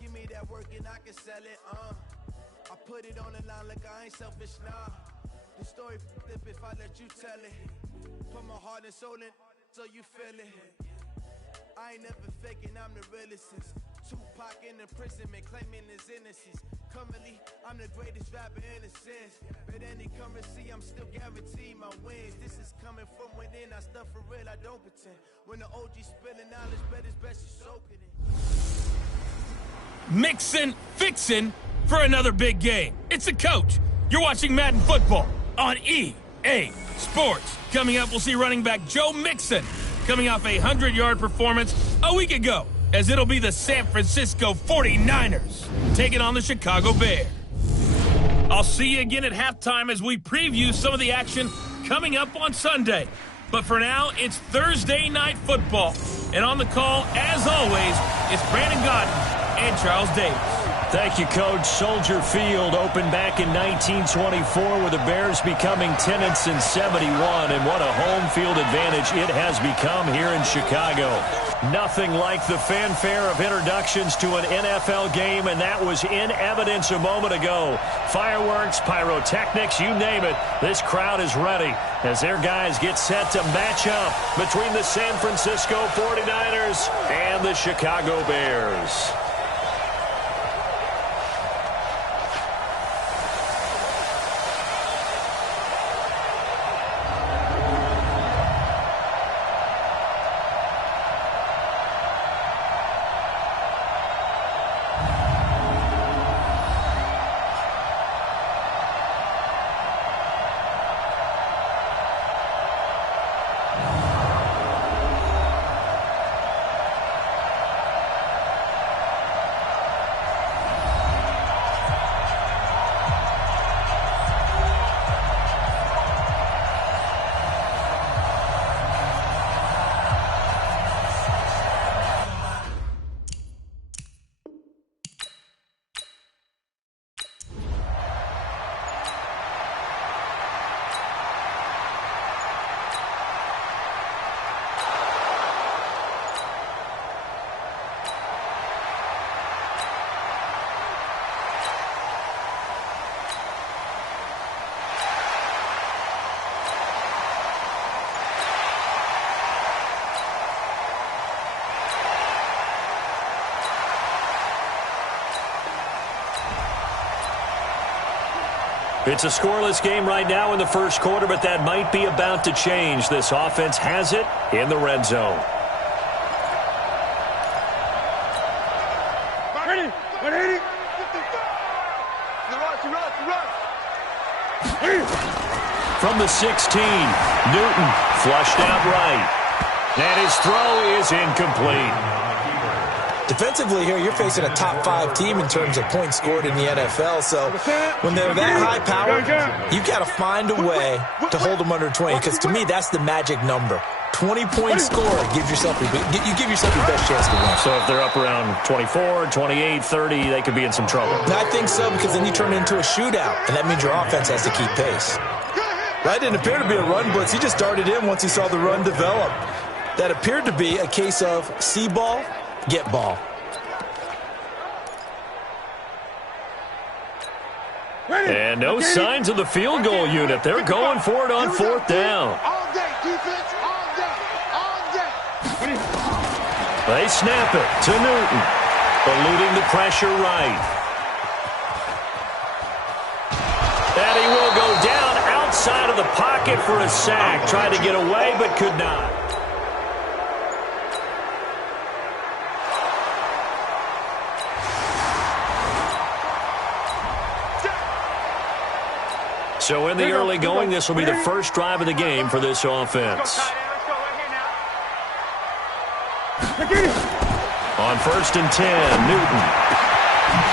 Give me that work and I can sell it, I put it on the line like I ain't selfish, nah. The story flip if I let you tell it. Put my heart and soul in so you feel it. I ain't never faking, I'm the realest since Tupac in imprisonment, claiming his innocence. Currently, I'm the greatest rapper in a sense. But any currency, I'm still guaranteed my wins. This is coming from within, I stuff for real, I don't pretend. When the OG spilling knowledge, bet it's best you soak it in. Mixin', fixin' for another big game. It's the coach. You're watching Madden Football on EA Sports. Coming up, we'll see running back Joe Mixon coming off a 100-yard performance a week ago, as it'll be the San Francisco 49ers taking on the Chicago Bears. I'll see you again at halftime as we preview some of the action coming up on Sunday. But for now, it's Thursday Night Football. And on the call, as always, it's Brandon Gaudin and Charles Davis. Thank you, Coach. Soldier Field opened back in 1924 with the Bears becoming tenants in 71, and what a home field advantage it has become here in Chicago. Nothing like the fanfare of introductions to an NFL game, and that was in evidence a moment ago. Fireworks, pyrotechnics, you name it, this crowd is ready as their guys get set to match up between the San Francisco 49ers and the Chicago Bears. It's a scoreless game right now in the first quarter, but that might be about to change. This offense has it in the red zone. Ready? From the 16, Newton flushed out right. And his throw is incomplete. Defensively here, you're facing a top-5 team in terms of points scored in the NFL. So when they're that high-powered, you've got to find a way to hold them under 20. Because to me, that's the magic number. 20-point score you give yourself your best chance to win. So if they're up around 24, 28, 30, they could be in some trouble. I think so, because then you turn it into a shootout, and that means your offense has to keep pace. That didn't appear to be a run blitz. He just darted in once he saw the run develop. That appeared to be a case of see ball, get ball. And no signs of the field goal unit. They're going for it on fourth down. All day, defense, all day, all day. They snap it to Newton, eluding the pressure right. And he will go down outside of the pocket for a sack. Tried to get away, but could not. So in the early going, this will be the first drive of the game for this offense. On 1st and 10, Newton.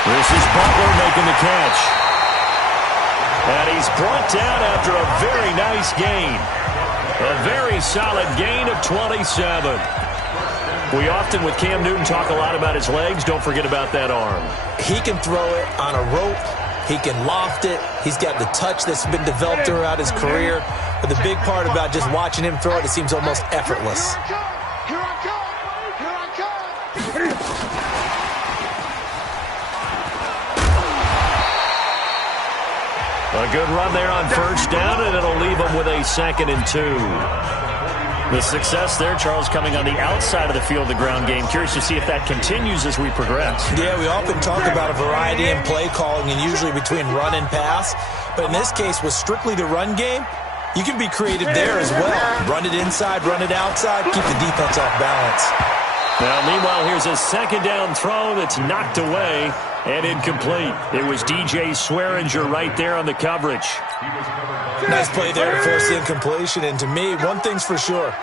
This is Butler making the catch. And he's brought down after a very nice gain. A very solid gain of 27. We often, with Cam Newton, talk a lot about his legs. Don't forget about that arm. He can throw it on a rope, He can loft it. He's got the touch that's been developed throughout his career. But the big part about just watching him throw it seems almost effortless. Here I come! Here I come! A good run there on first down, and it'll leave them with a 2nd and 2. The success there, Charles, coming on the outside of the field, the ground game. Curious to see if that continues as we progress. Yeah, we often talk about a variety in play calling and usually between run and pass. But in this case, with strictly the run game, you can be creative there as well. Run it inside, run it outside, keep the defense off balance. Now, meanwhile, here's a 2nd down throw that's knocked away and incomplete. It was DJ Swearinger right there on the coverage. Nice play there to force the incompletion. And to me, one thing's for sure.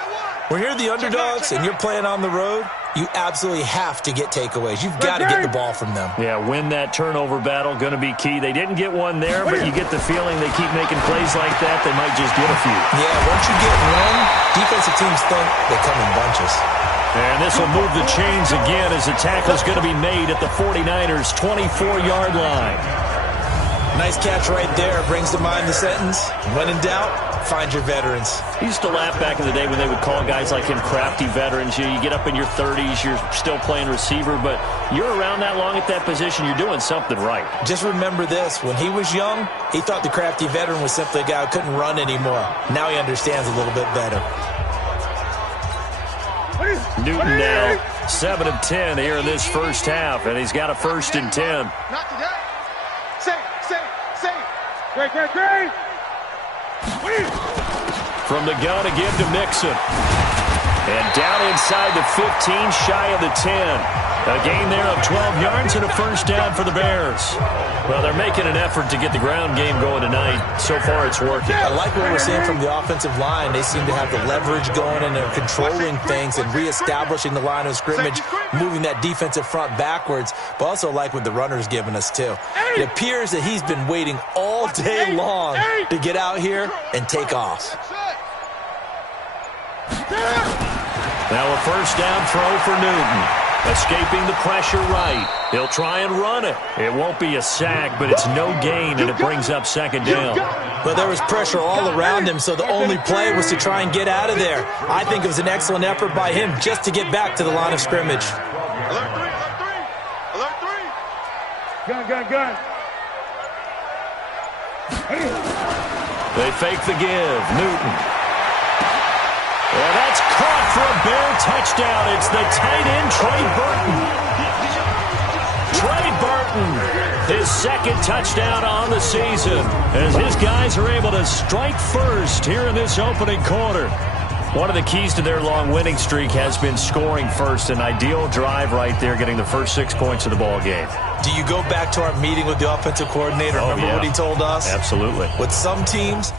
When you're the underdogs and you're playing on the road, you absolutely have to get takeaways. You've got to get the ball from them. Yeah, win that turnover battle, going to be key. They didn't get one there, but you get the feeling they keep making plays like that, they might just get a few. Yeah, once you get one, defensive teams think they come in bunches. And this will move the chains again as the tackle's going to be made at the 49ers' 24-yard line. Nice catch right there. Brings to mind the sentence, when in doubt, find your veterans. I used to laugh back in the day when they would call guys like him crafty veterans. You get up in your 30s, you're still playing receiver, but you're around that long at that position, you're doing something right. Just remember this. When he was young, he thought the crafty veteran was simply a guy who couldn't run anymore. Now he understands a little bit better. Newton now 7 of 10 here in this first half, and he's got a 1st and 10. Not today. Safe. Great. From the gun again to Mixon. And down inside the 15, shy of the 10. A gain there of 12 yards and a 1st down for the Bears. Well, they're making an effort to get the ground game going tonight. So far, it's working. I like what we're seeing from the offensive line. They seem to have the leverage going, and they're controlling things and reestablishing the line of scrimmage, moving that defensive front backwards. But also like what the runner's giving us, too. It appears that he's been waiting all day long to get out here and take off. Now a 1st down throw for Newton. Escaping the pressure right. He'll try and run it. It won't be a sack, but it's no gain, and it brings up 2nd down. But there was pressure all around him, so the only play was to try and get out of there. I think it was an excellent effort by him just to get back to the line of scrimmage. Alert 3. Gun. They fake the give. Newton. Well, that's caught for a Bear touchdown. It's the tight end, Trey Burton. His 2nd touchdown on the season as his guys are able to strike first here in this opening quarter. One of the keys to their long winning streak has been scoring first. An ideal drive right there, getting the first 6 points of the ball game. Do you go back to our meeting with the offensive coordinator? Remember what he told us? Absolutely. With some teams...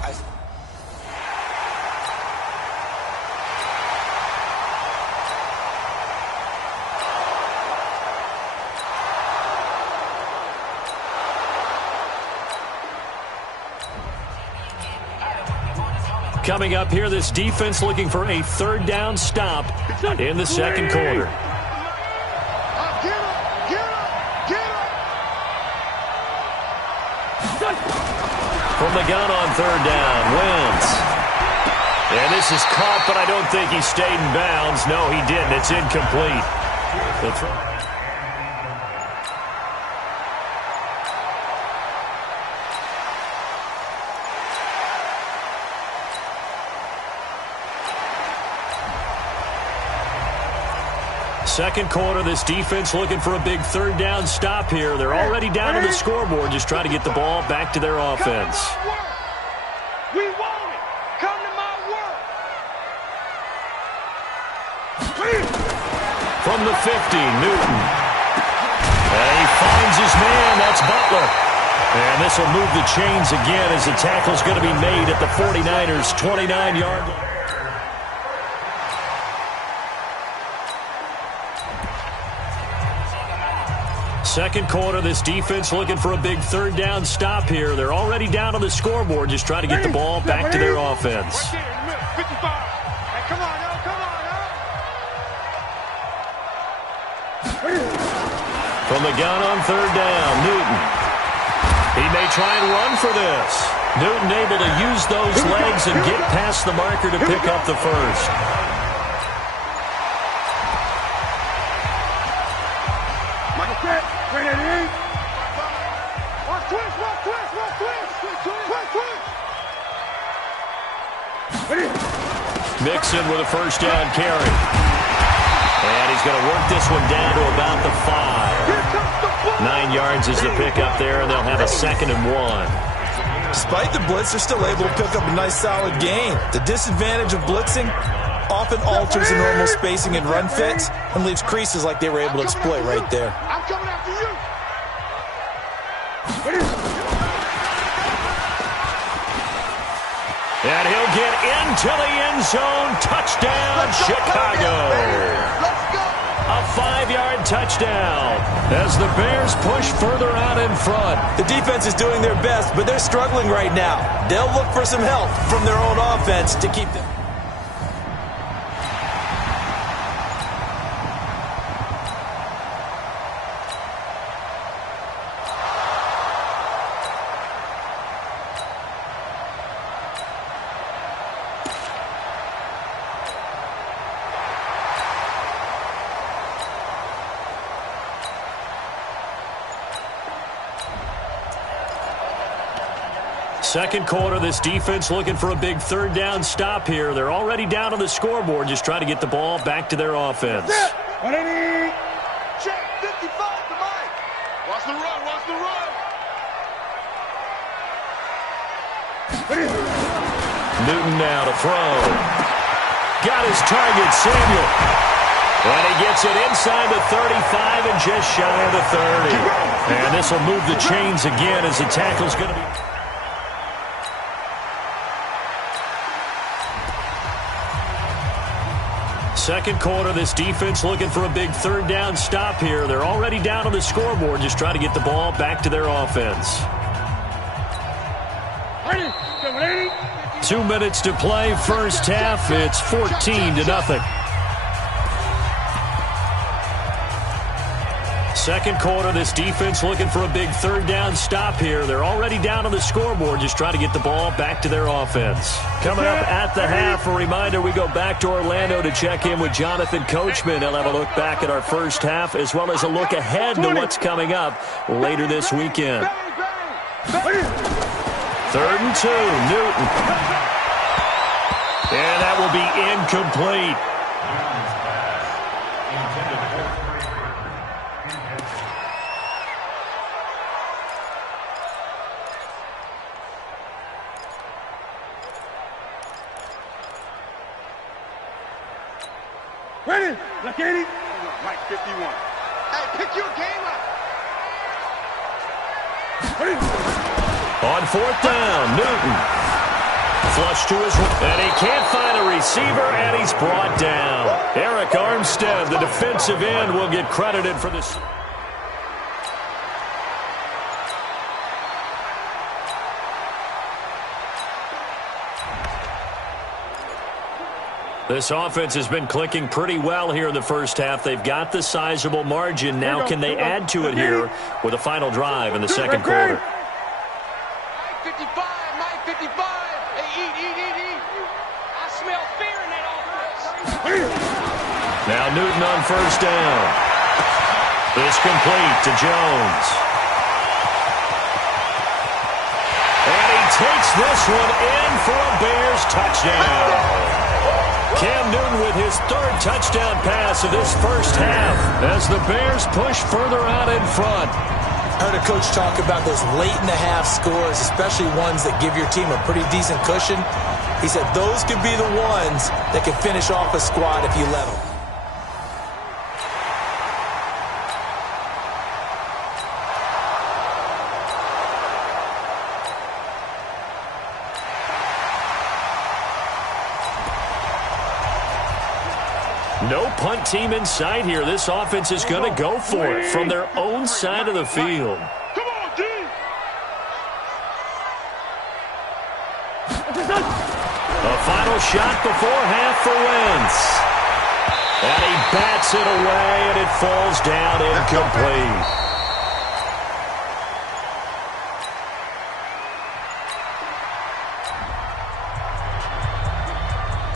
Coming up here, this defense looking for a 3rd down stop in the 2nd quarter. From the gun on 3rd down, Wentz. And this is caught, but I don't think he stayed in bounds. No, he didn't. It's incomplete. The throw. Second quarter, this defense looking for a big 3rd down stop here. They're already down on the scoreboard, just trying to get the ball back to their offense. We want it. Come to my work. From the 50, Newton. And he finds his man. That's Butler. And this will move the chains again as the tackle's going to be made at the 49ers' 29-yard line. Second quarter, this defense looking for a big 3rd down stop here. They're already down on the scoreboard, just trying to get the ball back to their offense. 55. Hey, come on, From the gun on 3rd down, Newton. He may try and run for this. Newton able to use those legs and get past the marker to pick up the first. Mixon with a first down carry. And he's going to work this one down to about the 5. 9 yards is the pickup there, and they'll have a 2nd and 1. Despite the blitz, they're still able to pick up a nice solid gain. The disadvantage of blitzing often alters the normal spacing and run fits and leaves creases like they were able to exploit right there. I'm coming after you. And he'll get into the end zone. Touchdown, Chicago. Let's go. A 5-yard touchdown as the Bears push further out in front. The defense is doing their best, but they're struggling right now. They'll look for some help from their own offense to keep them. Second quarter, this defense looking for a big 3rd down stop here. They're already down on the scoreboard, just trying to get the ball back to their offense. Check 55 to Mike. Watch the run, watch the run. Newton now to throw. Got his target, Samuel. And he gets it inside the 35 and just shy of the 30. And this will move the chains again as the tackle's going to be... Second quarter, this defense looking for a big 3rd down stop here. They're already down on the scoreboard, just trying to get the ball back to their offense. 2 minutes to play, first half. It's 14-0. Second quarter, this defense looking for a big 3rd down stop here. They're already down on the scoreboard, just trying to get the ball back to their offense. Coming up at the half, a reminder, we go back to Orlando to check in with Jonathan Coachman. He'll have a look back at our first half, as well as a look ahead to what's coming up later this weekend. 3rd and 2, Newton. And that will be incomplete. Ready? Look at it. Mike 51. Hey, pick your game up. On 4th down, Newton. Flush to his right. And he can't find a receiver, and he's brought down. Eric Armstead, the defensive end, will get credited for this. This offense has been clicking pretty well here in the first half. They've got the sizable margin. Now can they add to it here with a final drive in the second quarter? Mike 55, Mike 55. Hey, eat. I smell fear in that offense. Now Newton on first down. It's complete to Jones. And he takes this one in for a Bears touchdown. Cam Newton with his 3rd touchdown pass of this first half as the Bears push further out in front. I heard a coach talk about those late-in-the-half scores, especially ones that give your team a pretty decent cushion. He said those could be the ones that can finish off a squad if you let them. No punt team in sight here. This offense is going to go for it from their own side of the field. Come on, D. A final shot before half for Wentz. And he bats it away, and it falls down incomplete.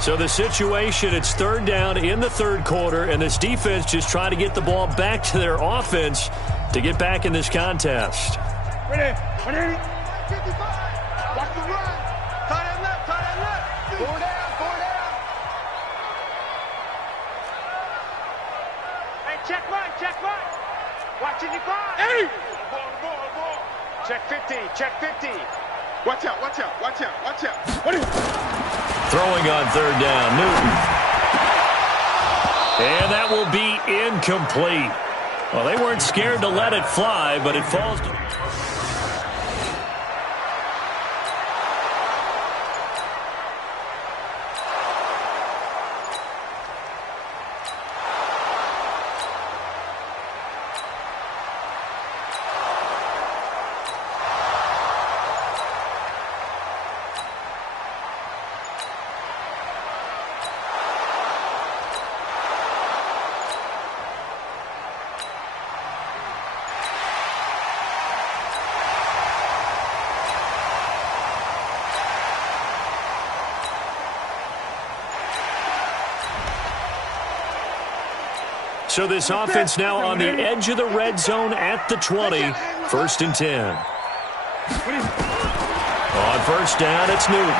So the situation, it's third down in the third quarter, and this defense just trying to get the ball back to their offense to get back in this contest. Ready. Watch the run. Tight end left. Four down. Hey, check right. Watching your five. Hey! Ball. Check 50. Watch out. Throwing on third down, Newton. And that will be incomplete. Well, they weren't scared to let it fly, but it falls to... So this offense now on the edge of the red zone at the 20. 1st and 10. On first down, it's Newton.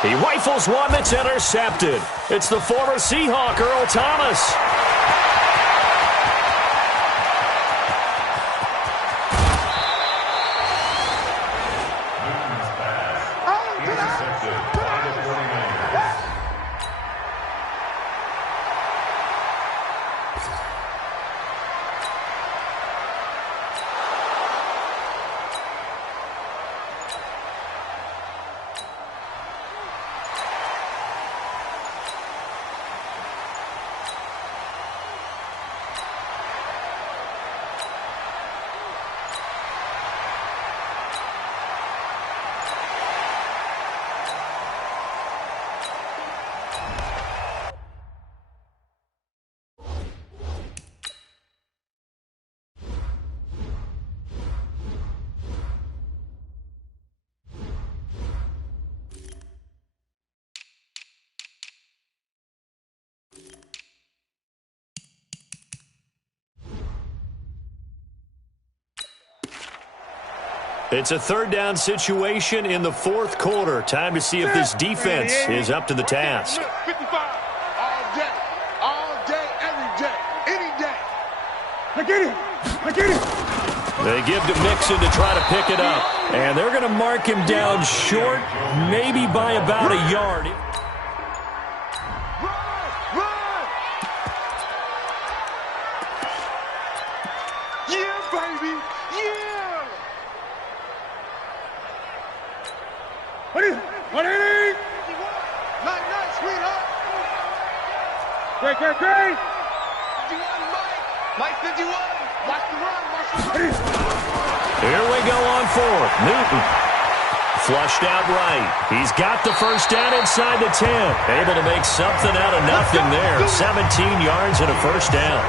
He rifles one that's intercepted. It's the former Seahawk, Earl Thomas. It's a third down situation in the fourth quarter. Time to see if this defense is up to the task. 55. All day, every day, any day. I get it. They give to Mixon to try to pick it up. And they're going to mark him down short, maybe by about a yard. Run! Yeah, baby! Yeah! What is it? Night, sweetheart. Great. 51, Mike 51. Watch the run. Here we go on fourth. Newton flushed out right. He's got the first down inside the 10. Able to make something out of nothing there. 17 yards and a first down.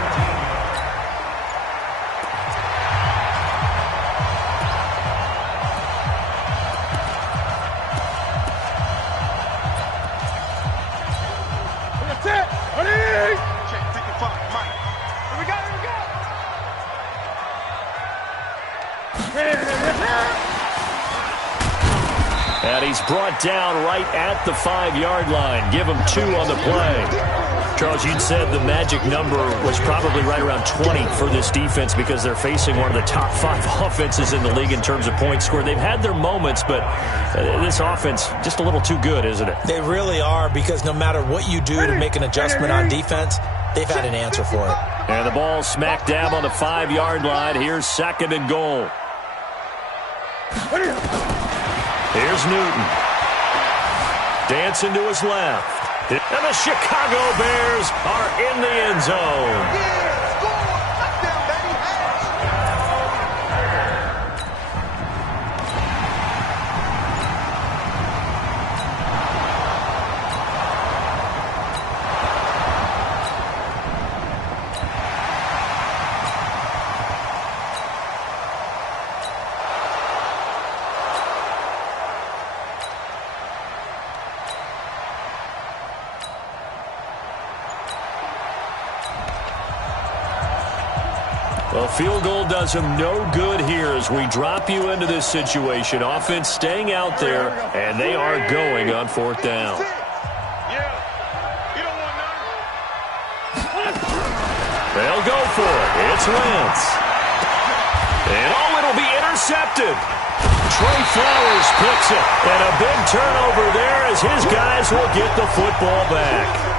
And he's brought down right at the 5-yard line. Give him 2 on the play. Charles, you'd said the magic number was probably right around 20 for this defense because they're facing one of the top 5 offenses in the league in terms of points scored. They've had their moments, but this offense just a little too good, isn't it? They really are, because no matter what you do to make an adjustment on defense, they've had an answer for it. And the ball smack dab on the 5-yard line. Here's 2nd and goal. Here's Newton. Dancing to his left. And the Chicago Bears are in the end zone. A field goal does them no good here as we drop you into this situation. Offense staying out there, and they are going on 4th down. They'll go for it. It's Wentz. And it'll be intercepted. Trey Flowers picks it. And a big turnover there as his guys will get the football back.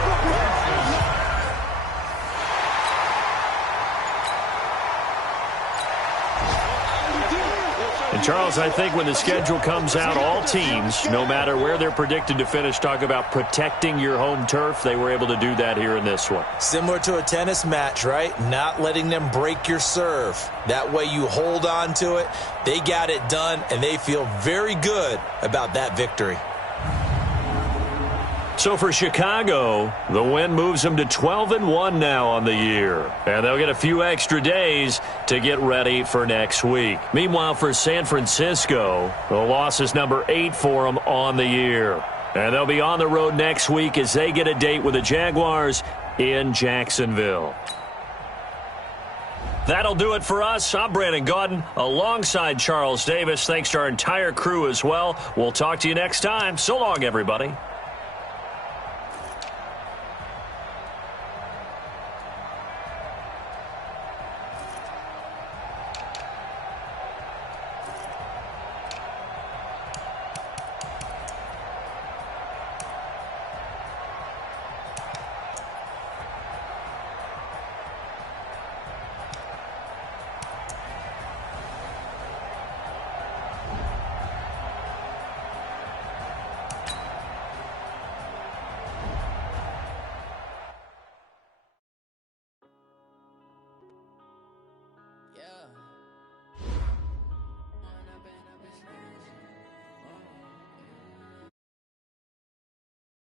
And Charles, I think when the schedule comes out, all teams, no matter where they're predicted to finish, talk about protecting your home turf. They were able to do that here in this one. Similar to a tennis match, right? Not letting them break your serve. That way you hold on to it. They got it done, and they feel very good about that victory. So for Chicago, the win moves them to 12-1 now on the year. And they'll get a few extra days to get ready for next week. Meanwhile, for San Francisco, the loss is number 8 for them on the year. And they'll be on the road next week as they get a date with the Jaguars in Jacksonville. That'll do it for us. I'm Brandon Gaudin alongside Charles Davis. Thanks to our entire crew as well. We'll talk to you next time. So long, everybody.